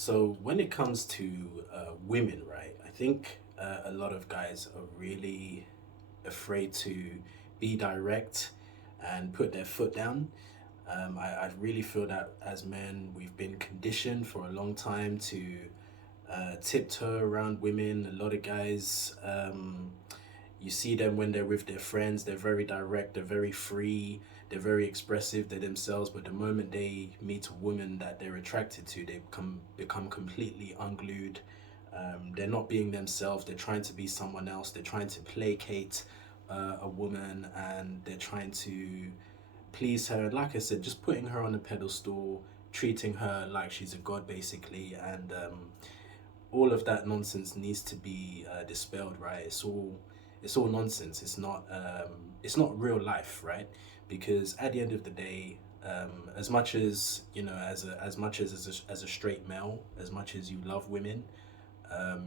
So when it comes to women, right, I think a lot of guys are really afraid to be direct and put their foot down. I really feel that as men, we've been conditioned for a long time to tiptoe around women. A lot of guys, you see them when they're with their friends, they're very direct, they're very free, they're very expressive, they're themselves. But the moment they meet a woman that they're attracted to, they become completely unglued. They're not being themselves, they're trying to be someone else, they're trying to placate a woman, and they're trying to please her. Like I said, just putting her on a pedestal, treating her like she's a god, basically. And all of that nonsense needs to be dispelled, right? It's all nonsense. It's not real life, right? Because at the end of the day, as much as as a straight male, as much as you love women,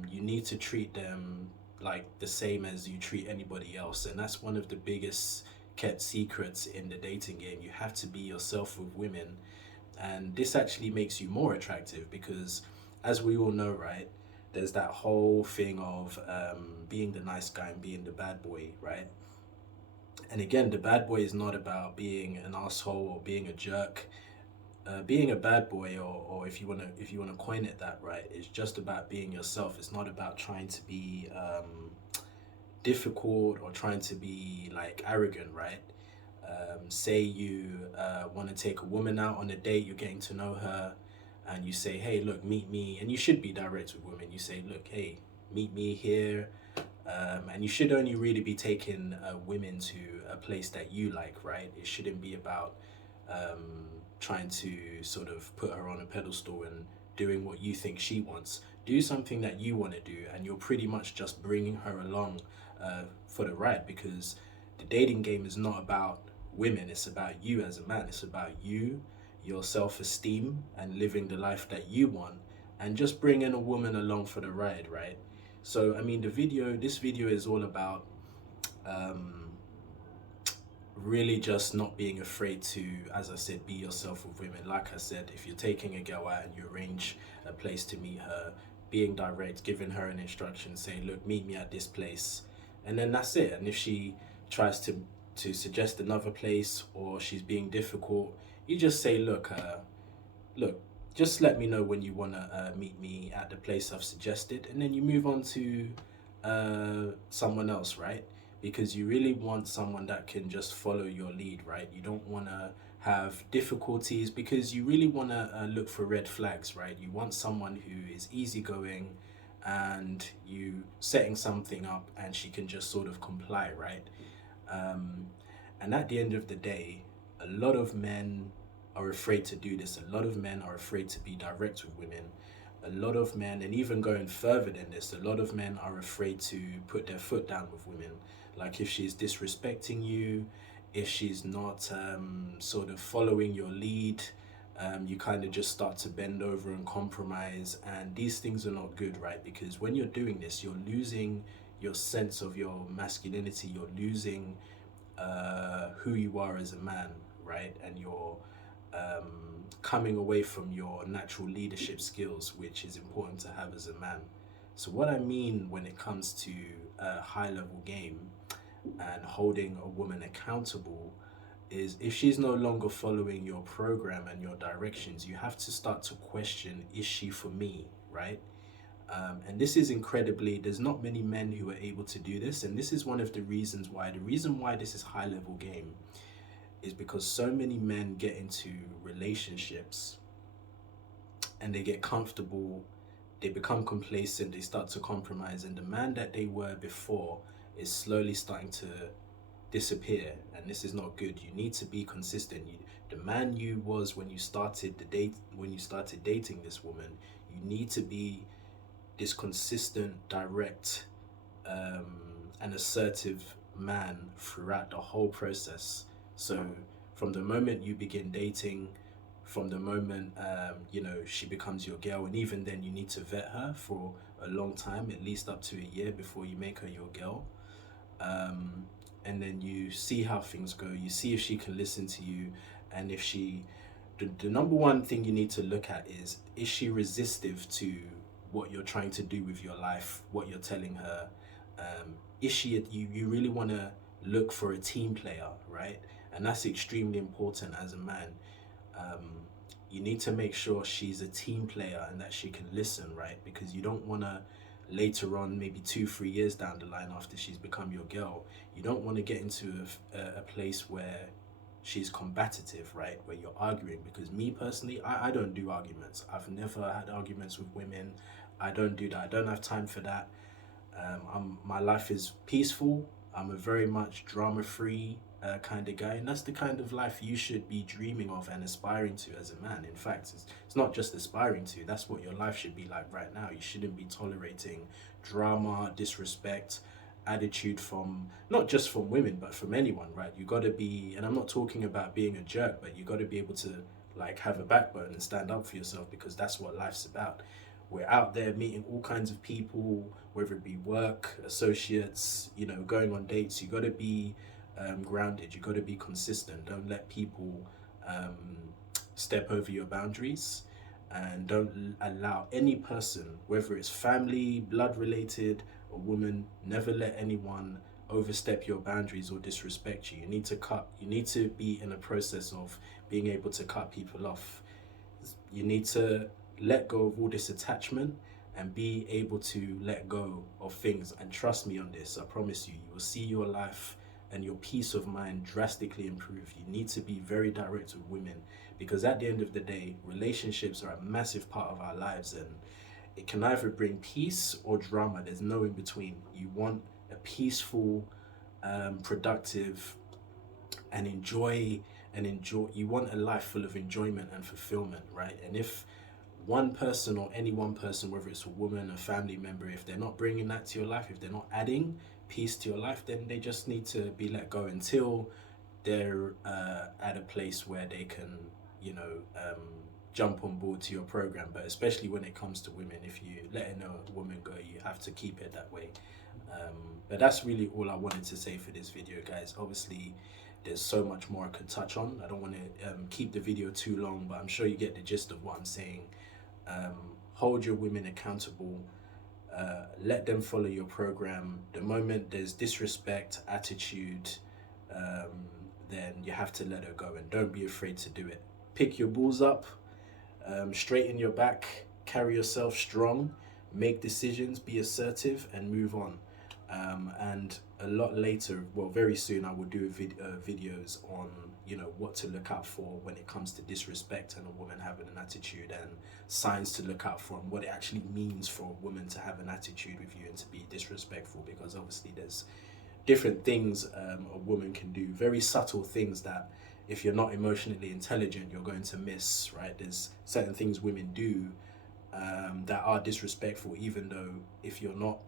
you need to treat them like the same as you treat anybody else, and that's one of the biggest kept secrets in the dating game. You have to be yourself with women, and this actually makes you more attractive because, as we all know, right, there's that whole thing of being the nice guy and being the bad boy, right? And again, the bad boy is not about being an asshole or being a jerk. Being a bad boy, or if you wanna coin it that, right, is just about being yourself. It's not about trying to be difficult or trying to be like arrogant, right? Say you want to take a woman out on a date, you're getting to know her, and you say, hey, look, meet me. And you should be direct with women. You say, look, hey, meet me here. And you should only really be taking women to a place that you like, right? It shouldn't be about trying to sort of put her on a pedestal and doing what you think she wants. Do something that you want to do, and you're pretty much just bringing her along for the ride, because the dating game is not about women, it's about you as a man. It's about you, your self esteem, and living the life that you want, and just bringing a woman along for the ride, right? So, I mean, this video is all about um, really just not being afraid to, as I said, be yourself with women. Like I said, if you're taking a girl out and you arrange a place to meet her, being direct, giving her an instruction, saying, look, meet me at this place. And then that's it. And if she tries to suggest another place, or she's being difficult, you just say, look, just let me know when you want to meet me at the place I've suggested. And then you move on to someone else, right? Because you really want someone that can just follow your lead, right? You don't want to have difficulties, because you really want to look for red flags, right? You want someone who is easygoing, and you setting something up and she can just sort of comply, right? Um, and at the end of the day, a lot of men are afraid to do this. A lot of men are afraid to be direct with women. A lot of men, and even going further than this, a lot of men are afraid to put their foot down with women. Like if she's disrespecting you, if she's not sort of following your lead, you kind of just start to bend over and compromise. And these things are not good, right? Because when you're doing this, you're losing your sense of your masculinity, you're losing who you are as a man, right? And you're coming away from your natural leadership skills, which is important to have as a man. So, what I mean when it comes to a high level game and holding a woman accountable is, if she's no longer following your program and your directions, you have to start to question, is she for me, right? And this is incredibly, there's not many men who are able to do this. And this is one of the reasons why, this is high level game, is because so many men get into relationships and they get comfortable, they become complacent, they start to compromise, and the man that they were before is slowly starting to disappear. And this is not good. You need to be consistent. The man you was when you started the date, when you started dating this woman, you need to be this consistent, direct, and assertive man throughout the whole process. So from the moment you begin dating, from the moment she becomes your girl, and even then you need to vet her for a long time, at least up to a year before you make her your girl. Um, and then you see how things go. You see if she can listen to you, and if she the number one thing you need to look at is she resistive to what you're trying to do with your life, what you're telling her? Is she, you really want to look for a team player, right? And that's extremely important as a man. um, you need to make sure she's a team player and that she can listen, right? Because you don't want to later on, maybe 2 3 years down the line after she's become your girl, you don't want to get into a place where she's combative, right? Where you're arguing. Because me personally, I don't do arguments. I've never had arguments with women. I don't do that. I don't have time for that. My life is peaceful. I'm a very much drama free kind of guy, and that's the kind of life you should be dreaming of and aspiring to as a man. In fact, it's not just aspiring to, that's what your life should be like right now. You shouldn't be tolerating drama, disrespect, attitude from not just from women, but from anyone, right? You got to be, and I'm not talking about being a jerk, but you got to be able to like have a backbone and stand up for yourself, because that's what life's about. We're out there meeting all kinds of people, whether it be work, associates, going on dates. You got to be grounded. You got to be consistent. Don't let people um, step over your boundaries, and don't allow any person, whether it's family, blood related, or woman, never let anyone overstep your boundaries or disrespect you. You need to cut. You need to be in a process of being able to cut people off. You need to let go of all this attachment and be able to let go of things. And trust me on this, I promise you, you will see your life and your peace of mind drastically improve. You need to be very direct with women, because at the end of the day, relationships are a massive part of our lives, and it can either bring peace or drama. There's no in between. You want a peaceful, productive, and enjoy. You want a life full of enjoyment and fulfillment, right? And if one person, or any one person, whether it's a woman, a family member, if they're not bringing that to your life, if they're not adding peace to your life, then they just need to be let go until they're at a place where they can, you know, um, jump on board to your program. But especially when it comes to women, if you let a woman go, you have to keep it that way. But that's really all I wanted to say for this video, guys. Obviously, there's so much more I could touch on. I don't want to keep the video too long, but I'm sure you get the gist of what I'm saying. um, Hold your women accountable. Let them follow your program. The moment there's disrespect, attitude, um, then you have to let her go, and don't be afraid to do it. Pick your balls up, straighten your back, carry yourself strong, make decisions, be assertive, and move on. And a lot later, well, very soon, I will do videos on, what to look out for when it comes to disrespect and a woman having an attitude, and signs to look out for, and what it actually means for a woman to have an attitude with you and to be disrespectful. Because obviously there's different things a woman can do, very subtle things that if you're not emotionally intelligent, you're going to miss, right? There's certain things women do that are disrespectful, even though if you're not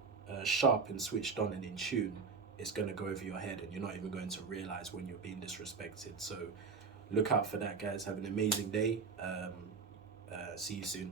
sharp and switched on and in tune, it's going to go over your head and you're not even going to realize when you're being disrespected. So look out for that, guys. Have an amazing day. See you soon.